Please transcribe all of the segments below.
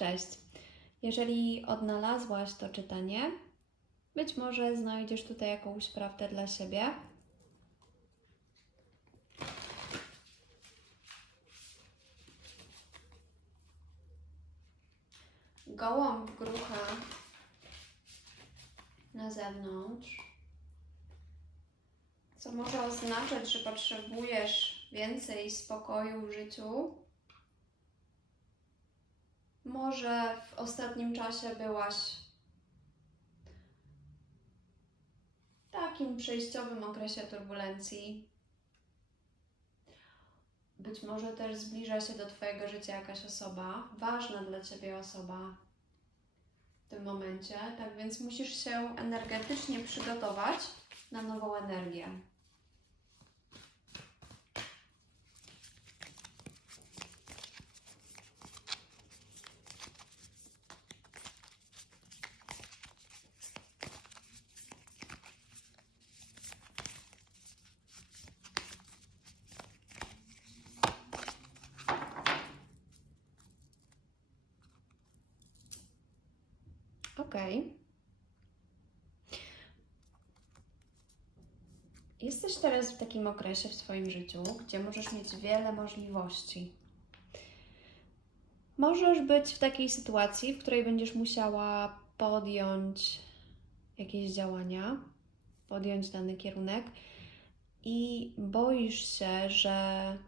Cześć. Jeżeli odnalazłaś to czytanie, być może znajdziesz tutaj jakąś prawdę dla siebie. Gołąb grucha na zewnątrz, co może oznaczać, że potrzebujesz więcej spokoju w życiu. Może w ostatnim czasie byłaś w takim przejściowym okresie turbulencji. Być może też zbliża się do Twojego życia jakaś osoba, ważna dla Ciebie osoba w tym momencie, tak więc musisz się energetycznie przygotować na nową energię. Okej. Jesteś teraz w takim okresie w swoim życiu, gdzie możesz mieć wiele możliwości. Możesz być w takiej sytuacji, w której będziesz musiała podjąć jakieś działania, podjąć dany kierunek i boisz się, że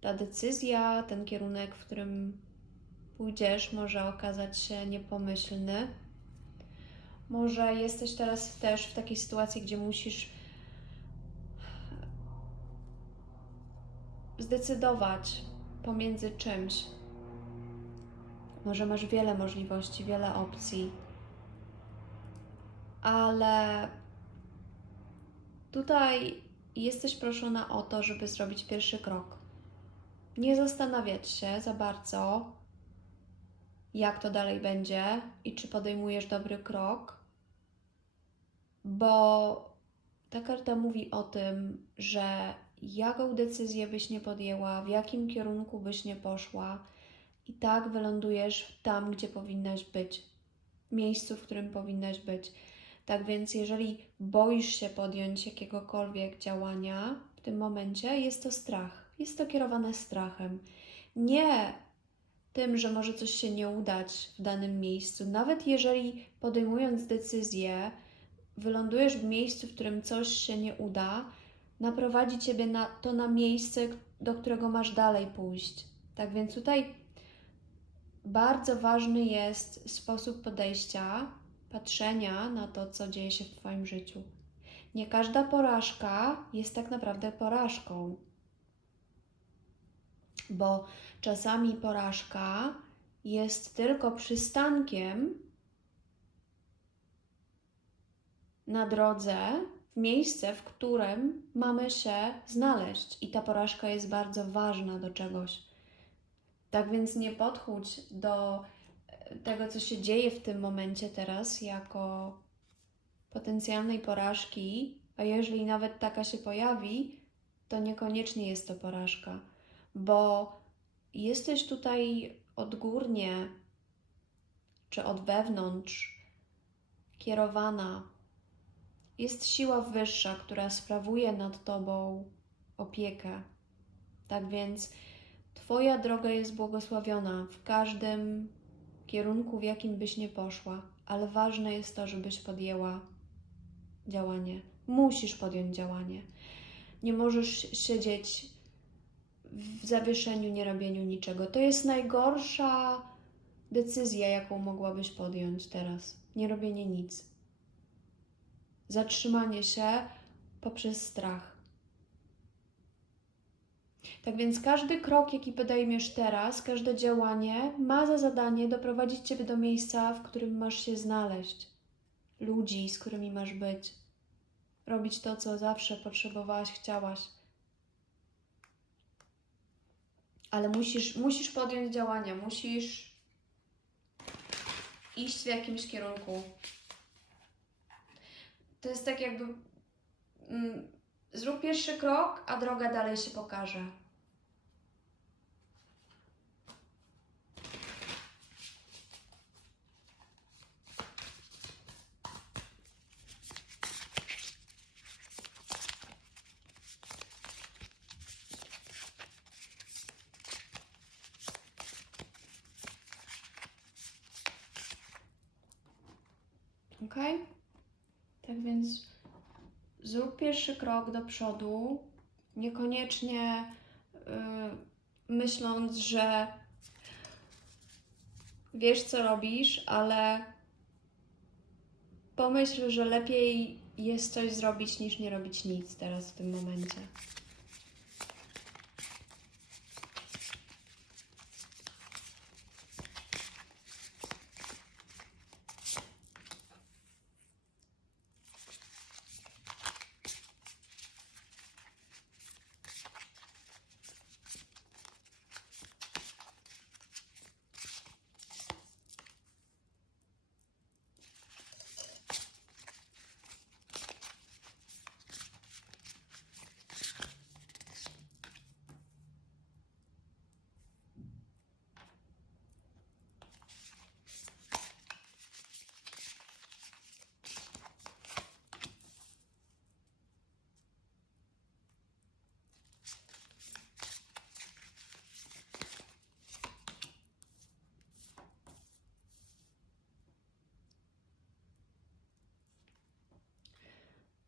ta decyzja, ten kierunek, w którym pójdziesz, może okazać się niepomyślny. Może jesteś teraz też w takiej sytuacji, gdzie musisz zdecydować pomiędzy czymś. Może masz wiele możliwości, wiele opcji, ale tutaj jesteś proszona o to, żeby zrobić pierwszy krok. Nie zastanawiać się za bardzo, jak to dalej będzie i czy podejmujesz dobry krok, bo ta karta mówi o tym, że jaką decyzję byś nie podjęła, w jakim kierunku byś nie poszła, i tak wylądujesz tam, gdzie powinnaś być, miejscu, w którym powinnaś być. Tak więc, jeżeli boisz się podjąć jakiegokolwiek działania w tym momencie, jest to strach. Jest to kierowane strachem. Nie tym, że może coś się nie udać w danym miejscu. Nawet jeżeli podejmując decyzję, wylądujesz w miejscu, w którym coś się nie uda, naprowadzi ciebie na to na miejsce, do którego masz dalej pójść. Tak więc tutaj bardzo ważny jest sposób podejścia, patrzenia na to, co dzieje się w Twoim życiu. Nie każda porażka jest tak naprawdę porażką, bo czasami porażka jest tylko przystankiem na drodze w miejsce, w którym mamy się znaleźć, i ta porażka jest bardzo ważna do czegoś. Tak więc nie podchódź do tego, co się dzieje w tym momencie teraz, jako potencjalnej porażki, a jeżeli nawet taka się pojawi, to niekoniecznie jest to porażka, bo jesteś tutaj odgórnie czy od wewnątrz kierowana. Jest siła wyższa, która sprawuje nad tobą opiekę. Tak więc Twoja droga jest błogosławiona w każdym kierunku, w jakim byś nie poszła, ale ważne jest to, żebyś podjęła działanie. Musisz podjąć działanie. Nie możesz siedzieć w zawieszeniu, nie robieniu niczego. To jest najgorsza decyzja, jaką mogłabyś podjąć teraz. Nie robienie nic. Zatrzymanie się poprzez strach. Tak więc każdy krok, jaki podejmiesz teraz, każde działanie ma za zadanie doprowadzić Ciebie do miejsca, w którym masz się znaleźć. Ludzi, z którymi masz być. Robić to, co zawsze potrzebowałaś, chciałaś. Ale musisz, musisz podjąć działania, musisz iść w jakimś kierunku. To jest tak jakby mm, zrób pierwszy krok, a droga dalej się pokaże. Ok? Tak więc zrób pierwszy krok do przodu, niekoniecznie yy, myśląc, że wiesz, co robisz, ale pomyśl, że lepiej jest coś zrobić niż nie robić nic teraz w tym momencie.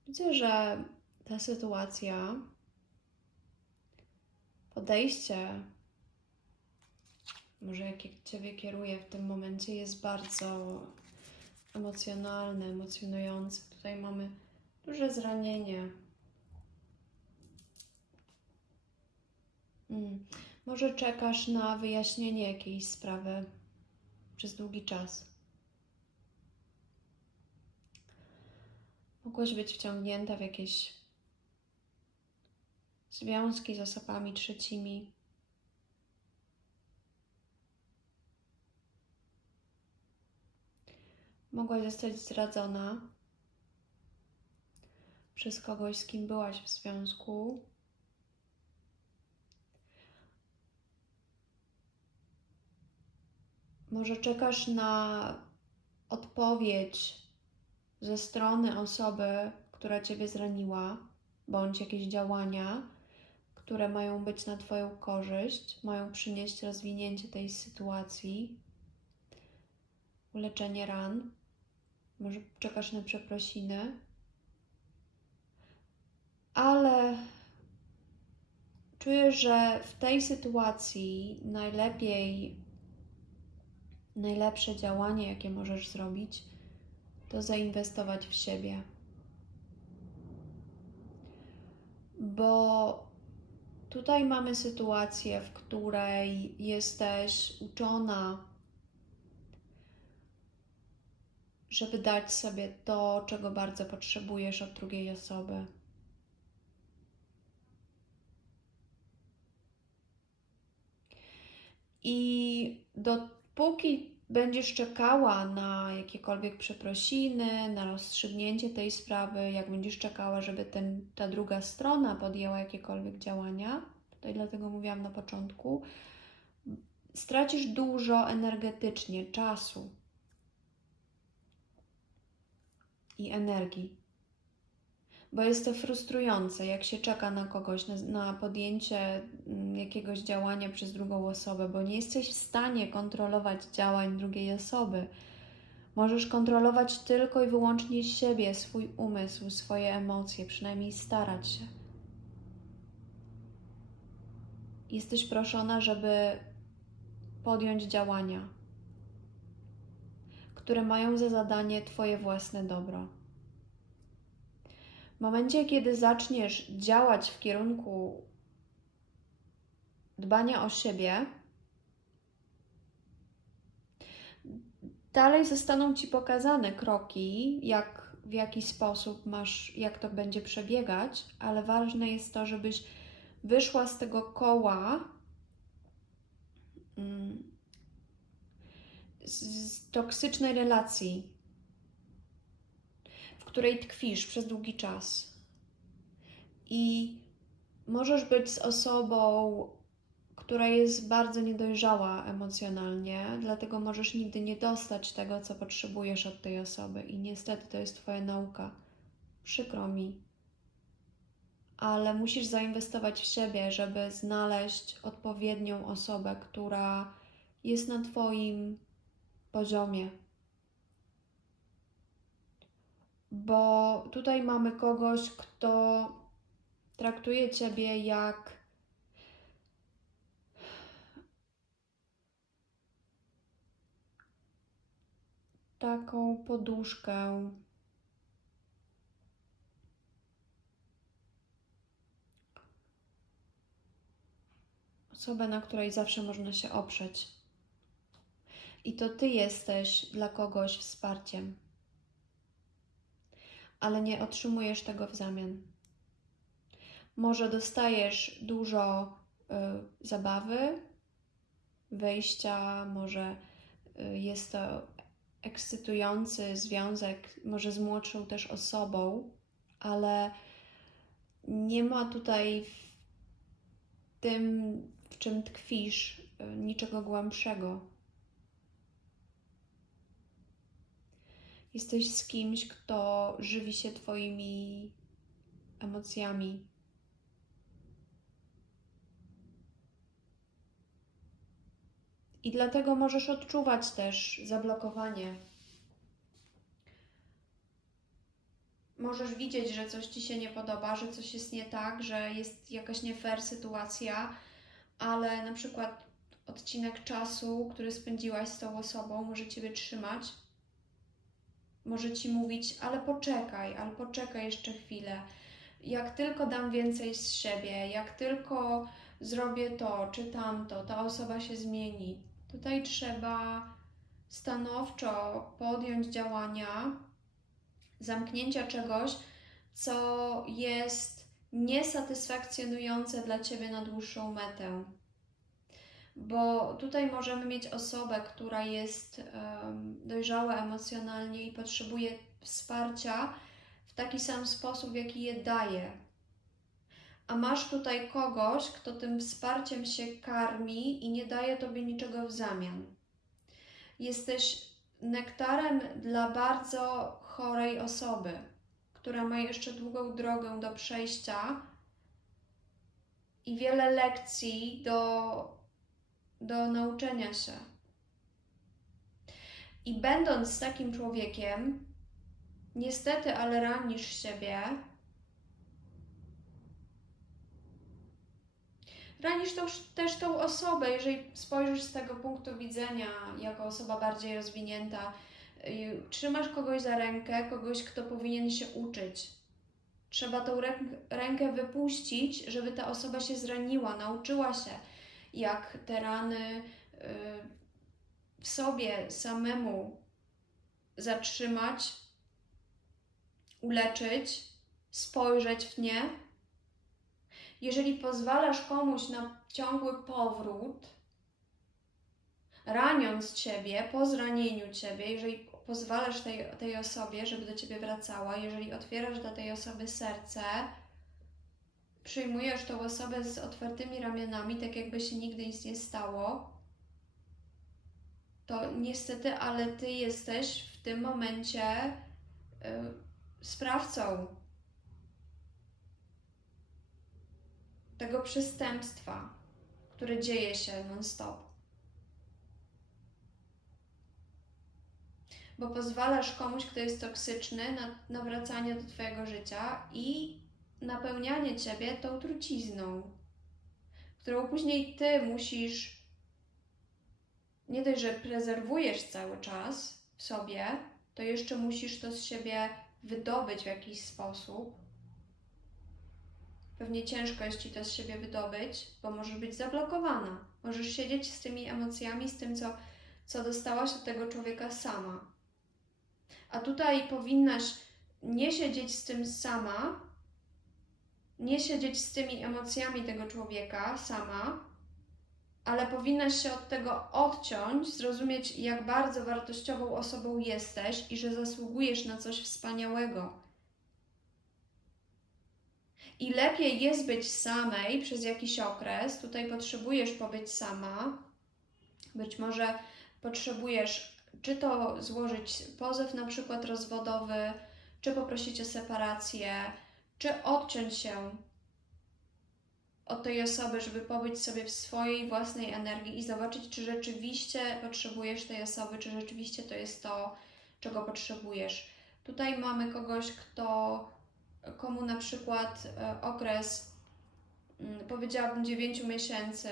Widzę, że ta sytuacja, podejście, może jakie Ciebie kieruje w tym momencie, jest bardzo emocjonalne, emocjonujące. Tutaj mamy duże zranienie. Mm. Może czekasz na wyjaśnienie jakiejś sprawy przez długi czas. Mogłaś być wciągnięta w jakieś związki z osobami trzecimi. Mogłaś zostać zdradzona przez kogoś, z kim byłaś w związku. Może czekasz na odpowiedź ze strony osoby, która Ciebie zraniła, bądź jakieś działania, które mają być na Twoją korzyść, mają przynieść rozwinięcie tej sytuacji, uleczenie ran. Może czekasz na przeprosiny, ale czuję, że w tej sytuacji najlepiej, najlepsze działanie, jakie możesz zrobić, to zainwestować w siebie. Bo tutaj mamy sytuację, w której jesteś uczona, żeby dać sobie to, czego bardzo potrzebujesz od drugiej osoby. I dopóki będziesz czekała na jakiekolwiek przeprosiny, na rozstrzygnięcie tej sprawy, jak będziesz czekała, żeby ten, ta druga strona podjęła jakiekolwiek działania, tutaj dlatego mówiłam na początku, stracisz dużo energetycznie czasu i energii. Bo jest to frustrujące, jak się czeka na kogoś, na, na podjęcie mm, jakiegoś działania przez drugą osobę, bo nie jesteś w stanie kontrolować działań drugiej osoby. Możesz kontrolować tylko i wyłącznie siebie, swój umysł, swoje emocje, przynajmniej starać się. Jesteś proszona, żeby podjąć działania, które mają za zadanie Twoje własne dobro. W momencie, kiedy zaczniesz działać w kierunku dbania o siebie, dalej zostaną Ci pokazane kroki, jak, w jaki sposób masz, jak to będzie przebiegać, ale ważne jest to, żebyś wyszła z tego koła mm, z, z toksycznej relacji, której tkwisz przez długi czas. I możesz być z osobą, która jest bardzo niedojrzała emocjonalnie, dlatego możesz nigdy nie dostać tego, co potrzebujesz od tej osoby. I niestety to jest Twoja nauka. Przykro mi. Ale musisz zainwestować w siebie, żeby znaleźć odpowiednią osobę, która jest na Twoim poziomie. Bo tutaj mamy kogoś, kto traktuje ciebie jak taką poduszkę. Osobę, na której zawsze można się oprzeć. I to ty jesteś dla kogoś wsparciem, ale nie otrzymujesz tego w zamian. Może dostajesz dużo y, zabawy, wyjścia, może y, jest to ekscytujący związek, może z młodszą też osobą, ale nie ma tutaj w tym, w czym tkwisz, y, niczego głębszego. Jesteś z kimś, kto żywi się Twoimi emocjami. I dlatego możesz odczuwać też zablokowanie. Możesz widzieć, że coś ci się nie podoba, że coś jest nie tak, że jest jakaś nie fair sytuacja, ale na przykład odcinek czasu, który spędziłaś z tą osobą, może ciebie trzymać może ci mówić, ale poczekaj, ale poczekaj jeszcze chwilę. Jak tylko dam więcej z siebie, jak tylko zrobię to czy tamto, ta osoba się zmieni. Tutaj trzeba stanowczo podjąć działania zamknięcia czegoś, co jest niesatysfakcjonujące dla ciebie na dłuższą metę bo tutaj możemy mieć osobę, która jest dojrzała emocjonalnie i potrzebuje wsparcia w taki sam sposób, w jaki je daje. A masz tutaj kogoś, kto tym wsparciem się karmi i nie daje tobie niczego w zamian. Jesteś nektarem dla bardzo chorej osoby, która ma jeszcze długą drogę do przejścia i wiele lekcji do do nauczenia się. I będąc takim człowiekiem, niestety, ale ranisz siebie, ranisz też tą osobę, jeżeli spojrzysz z tego punktu widzenia, jako osoba bardziej rozwinięta, y, trzymasz kogoś za rękę, kogoś, kto powinien się uczyć. Trzeba tą rękę wypuścić, żeby ta osoba się zraniła, nauczyła się jak te rany y, w sobie samemu zatrzymać, uleczyć, spojrzeć w nie. Jeżeli pozwalasz komuś na ciągły powrót, raniąc ciebie, po zranieniu ciebie, jeżeli pozwalasz tej, tej osobie, żeby do ciebie wracała, jeżeli otwierasz dla tej osoby serce, przyjmujesz tą osobę z otwartymi ramionami, tak jakby się nigdy nic nie stało, to niestety, ale ty jesteś w tym momencie y, sprawcą tego przestępstwa, które dzieje się non-stop. Bo pozwalasz komuś, kto jest toksyczny, na nawracanie do Twojego życia i napełnianie ciebie tą trucizną, którą później ty musisz nie dość, że prezerwujesz cały czas w sobie, to jeszcze musisz to z siebie wydobyć w jakiś sposób. Pewnie ciężko jest ci to z siebie wydobyć, bo możesz być zablokowana. Możesz siedzieć z tymi emocjami, z tym, co, co dostałaś od tego człowieka sama. A tutaj powinnaś nie siedzieć z tym sama, nie siedzieć z tymi emocjami tego człowieka sama, ale powinnaś się od tego odciąć, zrozumieć, jak bardzo wartościową osobą jesteś i że zasługujesz na coś wspaniałego. I lepiej jest być samej przez jakiś okres. Tutaj potrzebujesz pobyć sama. Być może potrzebujesz czy to złożyć pozew na przykład rozwodowy, czy poprosić o separację, czy odciąć się od tej osoby, żeby pobyć sobie w swojej własnej energii i zobaczyć, czy rzeczywiście potrzebujesz tej osoby, czy rzeczywiście to jest to, czego potrzebujesz. Tutaj mamy kogoś, kto, komu na przykład e, okres, mm, powiedziałabym, 9 miesięcy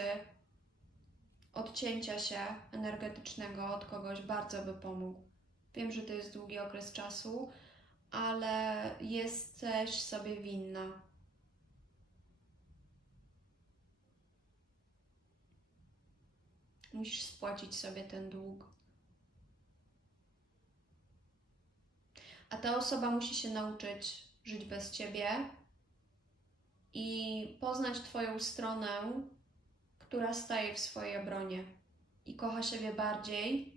odcięcia się energetycznego od kogoś bardzo by pomógł. Wiem, że to jest długi okres czasu, ale jesteś sobie winna. Musisz spłacić sobie ten dług. A ta osoba musi się nauczyć żyć bez ciebie i poznać Twoją stronę, która staje w swojej obronie i kocha siebie bardziej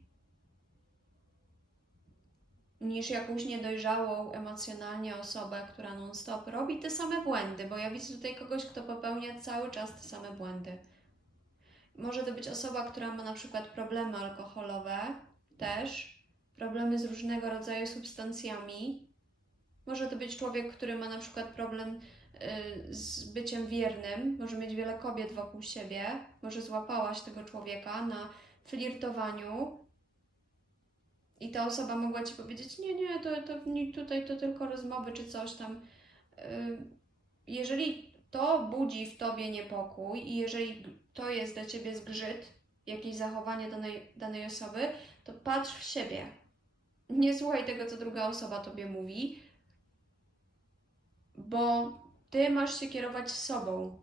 niż jakąś niedojrzałą emocjonalnie osobę, która non-stop robi te same błędy, bo ja widzę tutaj kogoś, kto popełnia cały czas te same błędy. Może to być osoba, która ma na przykład problemy alkoholowe, też, problemy z różnego rodzaju substancjami. Może to być człowiek, który ma na przykład problem y, z byciem wiernym, może mieć wiele kobiet wokół siebie, może złapałaś tego człowieka na flirtowaniu i ta osoba mogła ci powiedzieć: Nie, nie, to, to tutaj to tylko rozmowy czy coś tam. Y, Jeżeli to budzi w tobie niepokój i jeżeli to jest dla ciebie zgrzyt, jakieś zachowanie danej, danej osoby, to patrz w siebie. Nie słuchaj tego, co druga osoba tobie mówi, bo ty masz się kierować sobą,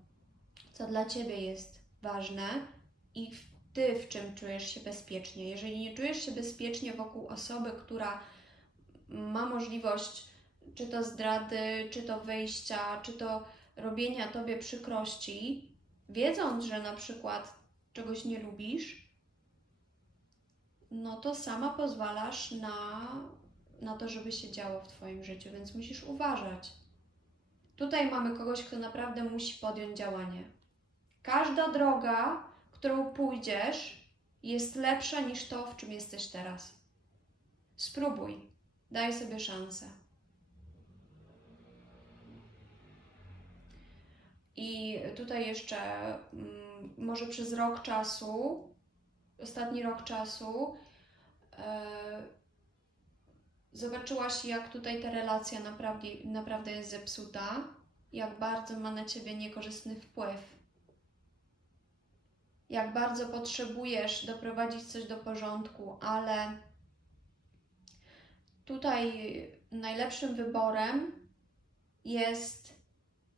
co dla ciebie jest ważne i ty w czym czujesz się bezpiecznie. Jeżeli nie czujesz się bezpiecznie wokół osoby, która ma możliwość czy to zdrady, czy to wyjścia, czy to robienia tobie przykrości, wiedząc, że na przykład czegoś nie lubisz, no to sama pozwalasz na, na to, żeby się działo w Twoim życiu, więc musisz uważać. Tutaj mamy kogoś, kto naprawdę musi podjąć działanie. Każda droga, którą pójdziesz, jest lepsza niż to, w czym jesteś teraz. Spróbuj, daj sobie szansę. I tutaj jeszcze mm, może przez rok czasu, ostatni rok czasu, e, zobaczyłaś, jak tutaj ta relacja naprawdę, naprawdę jest zepsuta, jak bardzo ma na ciebie niekorzystny wpływ, jak bardzo potrzebujesz doprowadzić coś do porządku, ale tutaj najlepszym wyborem jest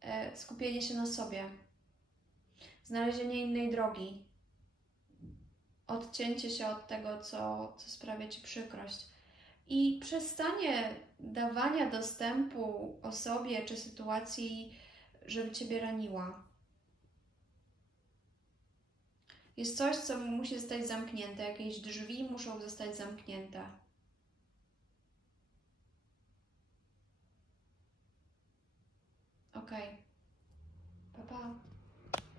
e, skupienie się na sobie, znalezienie innej drogi, odcięcie się od tego, co, co sprawia ci przykrość i przestanie dawania dostępu osobie czy sytuacji, żeby ciebie raniła. Jest coś, co musi zostać zamknięte, jakieś drzwi muszą zostać zamknięte. Okej.